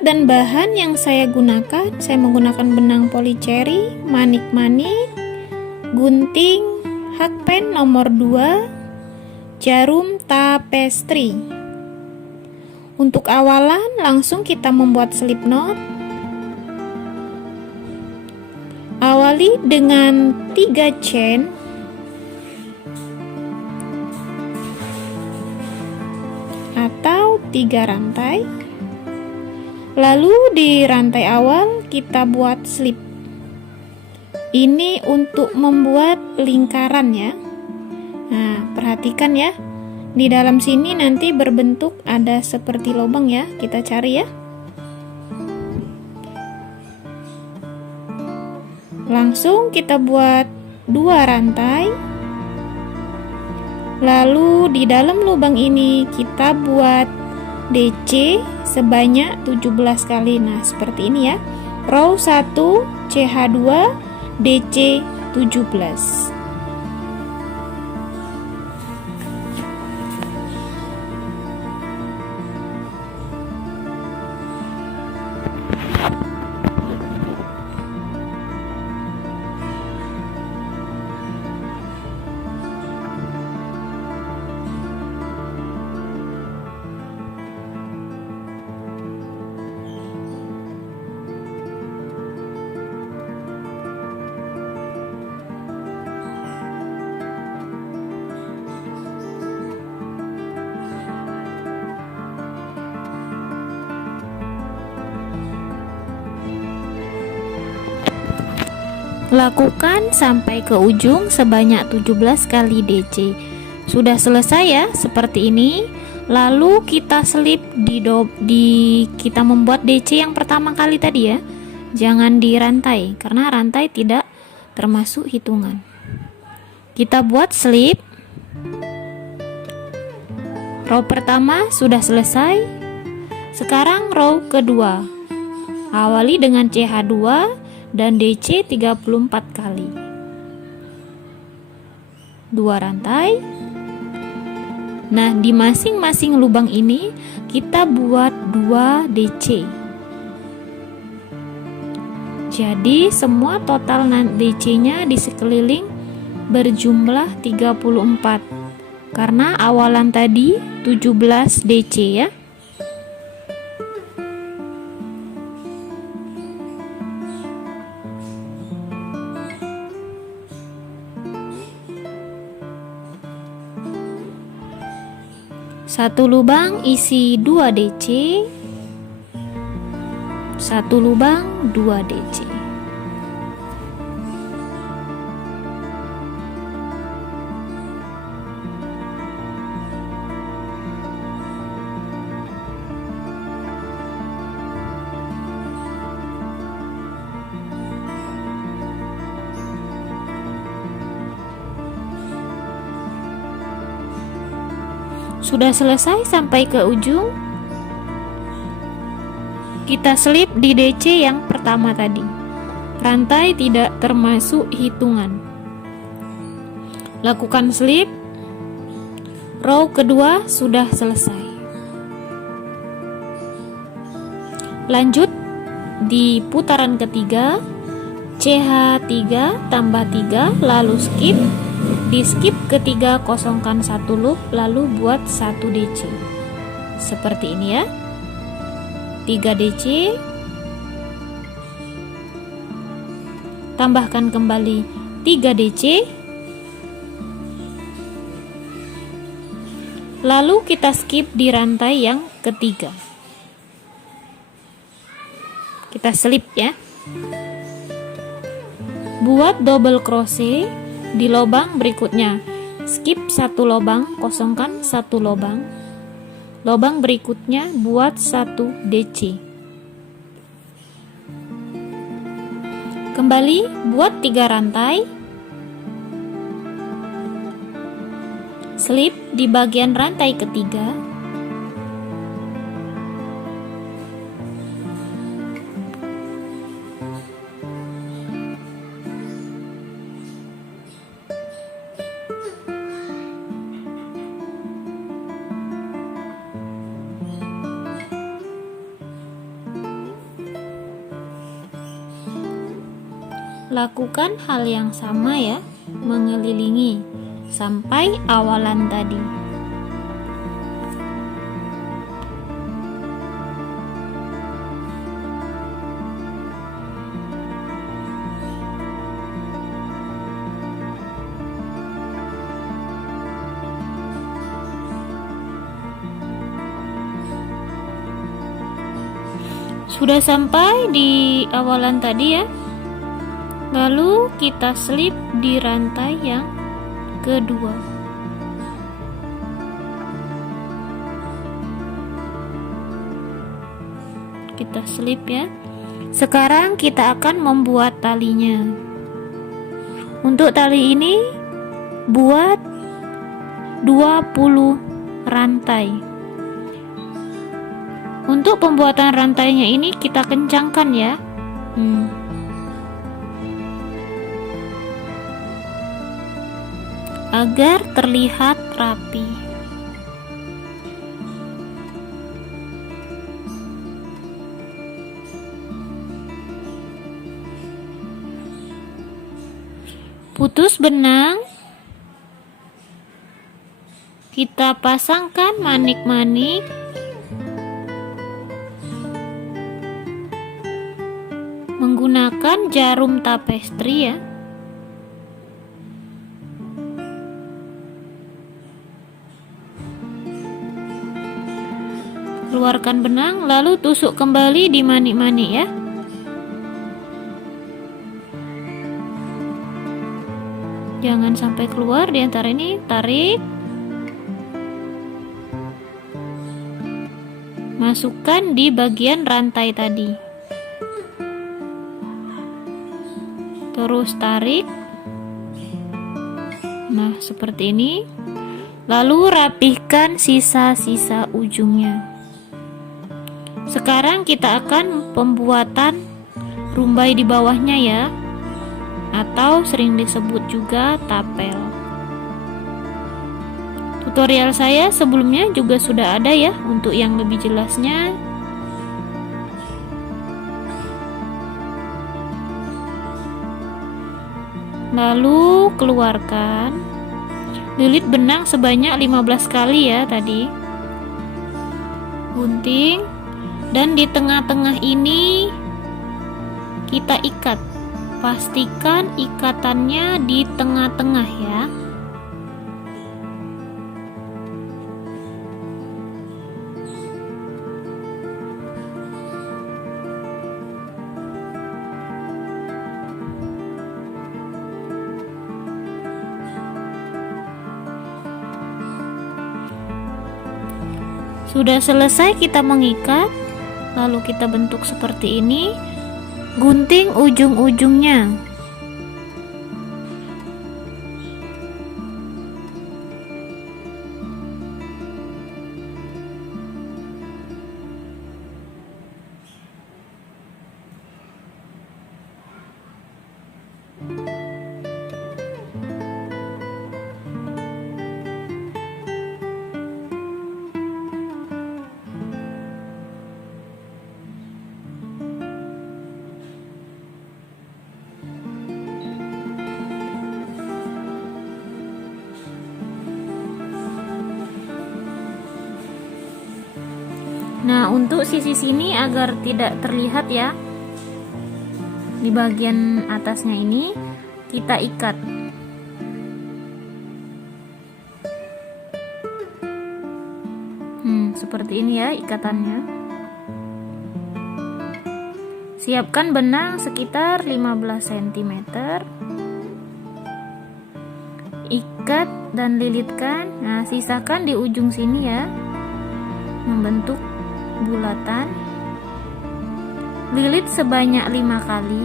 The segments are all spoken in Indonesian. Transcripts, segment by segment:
Alat dan bahan yang saya menggunakan benang polyceri, manik-manik, gunting, hakpen nomor 2, jarum tapestri. Untuk awalan langsung kita membuat slip knot. Awali dengan 3 chain atau 3 rantai. Lalu di rantai awal kita buat slip. Ini untuk membuat lingkaran ya. Nah, perhatikan ya. Di dalam sini nanti berbentuk ada seperti lubang ya. Kita cari ya. Langsung kita buat 2 rantai. Lalu di dalam lubang ini kita buat DC sebanyak 17 kali. Nah, seperti ini ya. Row 1 CH2 DC 17. Lakukan sampai ke ujung sebanyak 17 kali DC. Sudah selesai ya, seperti ini. Lalu kita selip kita membuat DC yang pertama kali tadi ya. Jangan dirantai karena rantai tidak termasuk hitungan. Kita buat slip. Row pertama sudah selesai. Sekarang row kedua. Awali dengan CH2 dan DC 34 kali. 2 rantai. Nah, di masing-masing lubang ini kita buat 2 DC. Jadi semua total DC-nya di sekeliling berjumlah 34. Karena awalan tadi 17 DC ya. Satu lubang isi 2 DC, satu lubang 2 DC. Sudah selesai sampai ke ujung. Kita selip di DC yang pertama tadi. Rantai tidak termasuk hitungan. Lakukan slip. Row kedua sudah selesai. Lanjut di putaran ketiga, CH3 tambah 3, lalu skip. Di skip ketiga kosongkan 1 loop, lalu buat 1 DC. Seperti ini ya. 3 DC. Tambahkan kembali 3 DC. Lalu kita skip di rantai yang ketiga. Kita slip ya. Buat double crochet di lubang berikutnya. Skip 1 lubang, kosongkan 1 lubang. Lubang berikutnya buat 1 DC. Kembali buat 3 rantai. Slip di bagian rantai ketiga. Lakukan hal yang sama ya, mengelilingi sampai awalan tadi. Sudah sampai di awalan tadi ya. Lalu kita slip di rantai yang kedua. Kita slip ya. Sekarang kita akan membuat talinya. Untuk tali ini buat 20 rantai. Untuk pembuatan rantainya ini kita kencangkan ya. Agar terlihat rapi. Putus benang. Kita pasangkan manik-manik. Menggunakan jarum tapestri ya. Keluarkan benang lalu tusuk kembali di manik-manik ya. Jangan sampai keluar di antara ini, tarik. Masukkan di bagian rantai tadi. Terus tarik. Nah, seperti ini. Lalu rapihkan sisa-sisa ujungnya. Sekarang kita akan pembuatan rumbai di bawahnya ya, atau sering disebut juga tapel. Tutorial saya sebelumnya juga sudah ada ya untuk yang lebih jelasnya. Lalu keluarkan. Lilit benang sebanyak 15 kali ya tadi. Gunting. Dan di tengah-tengah ini kita ikat. Pastikan ikatannya di tengah-tengah ya. Sudah selesai kita mengikat, lalu kita bentuk seperti ini. Gunting ujung-ujungnya. Nah, untuk sisi sini agar tidak terlihat ya, di bagian atasnya ini kita ikat. Seperti ini ya ikatannya. Siapkan benang sekitar 15 cm. Ikat dan lilitkan. Nah, sisakan di ujung sini ya, membentuk bulatan. Lilit sebanyak 5 kali.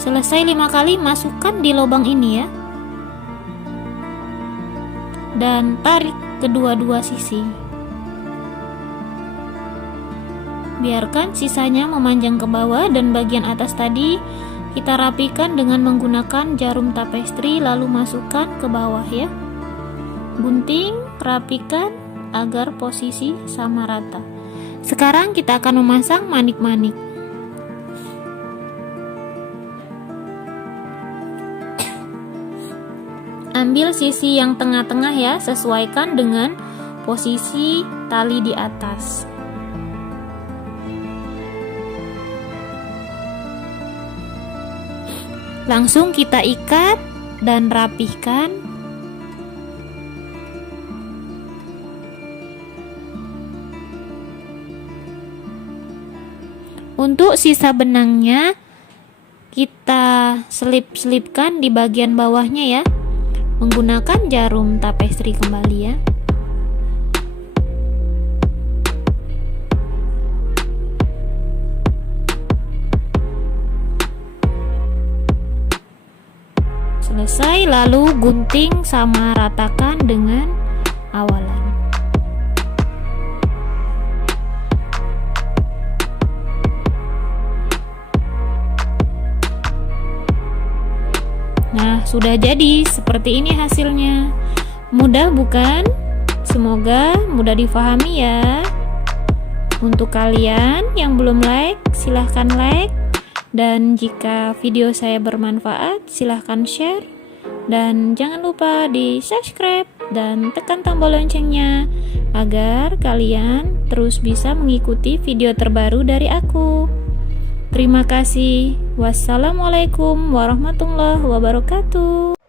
Selesai 5 kali, masukkan di lubang ini ya, dan tarik kedua-dua sisi. Biarkan sisanya memanjang ke bawah, dan bagian atas tadi kita rapikan dengan menggunakan jarum tapestri, lalu masukkan ke bawah ya. Gunting, rapikan, agar posisi sama rata. Sekarang kita akan memasang manik-manik. Ambil sisi yang tengah-tengah ya, sesuaikan dengan posisi tali di atas. Langsung kita ikat dan rapihkan. Untuk sisa benangnya kita selip-selipkan di bagian bawahnya ya, menggunakan jarum tapestri kembali ya. Selesai, lalu gunting sama ratakan dengan awalan. Nah, sudah jadi seperti ini hasilnya. Mudah bukan? Semoga mudah difahami ya. Untuk kalian yang belum like, silahkan like. Dan jika video saya bermanfaat, silahkan share. Dan jangan lupa di subscribe dan tekan tombol loncengnya agar kalian terus bisa mengikuti video terbaru dari aku. Terima kasih. Wassalamualaikum warahmatullahi wabarakatuh.